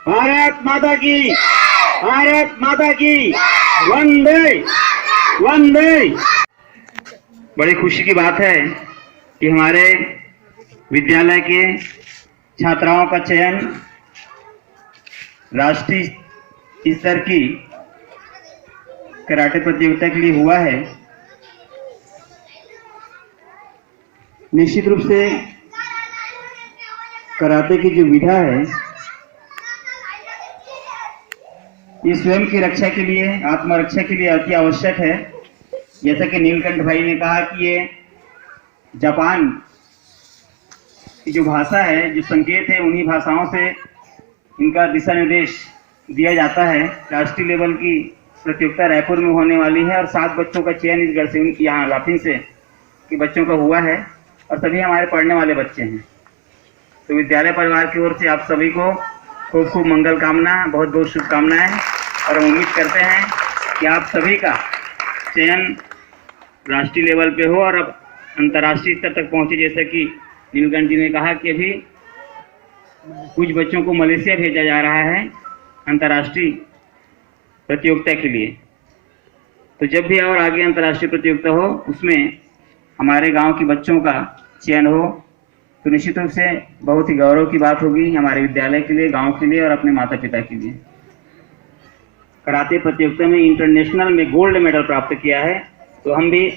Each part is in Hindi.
भारत माता की, भारत माता की, वंदे वंदे। बड़ी खुशी की बात है कि हमारे विद्यालय के छात्राओं का चयन राष्ट्रीय स्तर की कराटे प्रतियोगिता के लिए हुआ है। निश्चित रूप से कराटे की जो विधा है ये स्वयं की रक्षा के लिए, आत्मरक्षा के लिए अति आवश्यक है। जैसा कि नीलकंठ भाई ने कहा कि ये जापान की जो भाषा है, जो संकेत है, उन्हीं भाषाओं से इनका दिशा निर्देश दिया जाता है। राष्ट्रीय लेवल की प्रतियोगिता रायपुर में होने वाली है और 7 बच्चों का चयन इस गढ़सिंह यहाँ लाफिंग से के बच्चों का हुआ है और सभी हमारे पढ़ने वाले बच्चे हैं। तो विद्यालय परिवार की ओर से आप सभी को खूब खूब मंगल कामना, बहुत बहुत शुभकामनाएं और हम उम्मीद करते हैं कि आप सभी का चयन राष्ट्रीय लेवल पे हो और अब अंतर्राष्ट्रीय स्तर तक पहुंचे। जैसा कि नीलकंठ जी ने कहा कि अभी कुछ बच्चों को मलेशिया भेजा जा रहा है अंतर्राष्ट्रीय प्रतियोगिता के लिए। तो जब भी और आगे अंतर्राष्ट्रीय प्रतियोगिता हो उसमें हमारे गांव के बच्चों का चयन हो तो निश्चित रूप से बहुत ही गौरव की बात होगी हमारे विद्यालय के लिए, गांव के लिए और अपने माता पिता के लिए। कराटे प्रतियोगिता में इंटरनेशनल में गोल्ड मेडल प्राप्त किया है, तो हम भी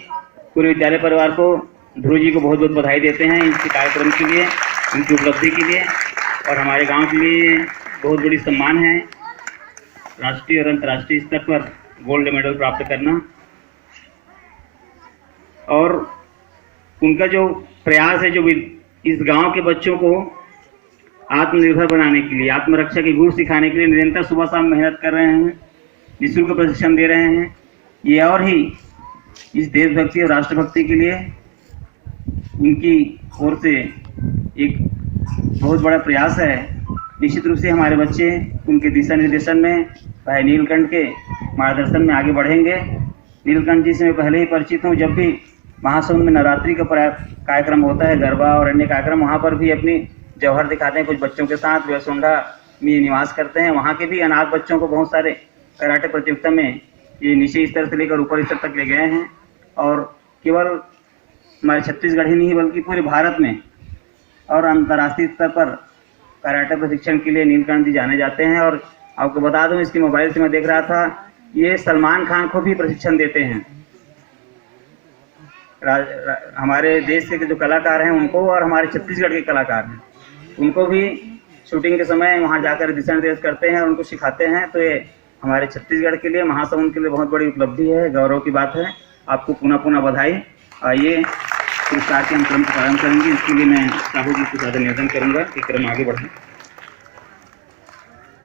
पूरे विद्यालय परिवार को, ध्रुव जी को बहुत बहुत बधाई देते हैं इस कार्यक्रम के लिए, इनकी उपलब्धि के लिए। और हमारे गांव के लिए बहुत बड़ी सम्मान है राष्ट्रीय और अंतर्राष्ट्रीय स्तर पर गोल्ड मेडल प्राप्त करना। और उनका जो प्रयास है, जो इस गांव के बच्चों को आत्मनिर्भर बनाने के लिए, आत्मरक्षा के गुण सिखाने के लिए निरंतर सुबह शाम मेहनत कर रहे हैं, निःशुल्क प्रशिक्षण दे रहे हैं। ये और ही इस देशभक्ति और राष्ट्रभक्ति के लिए उनकी ओर से एक बहुत बड़ा प्रयास है। निश्चित रूप से हमारे बच्चे उनके दिशा निर्देशन में, भाई नीलकंठ के मार्गदर्शन में आगे बढ़ेंगे। नीलकंठ जी से मैं पहले ही परिचित हूँ। जब भी महासमुंद में नवरात्रि का कार्यक्रम होता है, गरबा और अन्य कार्यक्रम, वहाँ पर भी अपनी जौहर दिखाते हैं कुछ बच्चों के साथ। व्यसोंडा में निवास करते हैं, वहाँ के भी अनाथ बच्चों को बहुत सारे कराटे प्रतियोगिता में ये नीचे स्तर से लेकर ऊपर स्तर तक ले गए हैं। और केवल हमारे छत्तीसगढ़ ही नहीं बल्कि पूरे भारत में और अंतर्राष्ट्रीय स्तर पर कराटे प्रशिक्षण के लिए नीलकंठ जी जाने जाते हैं। और आपको बता दूं, इसके मोबाइल से मैं देख रहा था, ये सलमान खान को भी प्रशिक्षण देते हैं। हमारे देश के जो कलाकार हैं उनको और हमारे छत्तीसगढ़ के कलाकार हैं उनको भी शूटिंग के समय वहां जाकर दिशा निर्देश करते हैं और उनको सिखाते हैं। तो ये हमारे छत्तीसगढ़ के लिए, महासमुंद के लिए बहुत बड़ी उपलब्धि है, गौरव की बात है। आपको पुनः पुनः बधाई। आइए पुरस्कार के हम क्रम प्रारंभ करेंगे। इसके लिए मैं साहू जी को ज़्यादा निवेदन करूँगा कि क्रम आगे बढ़े।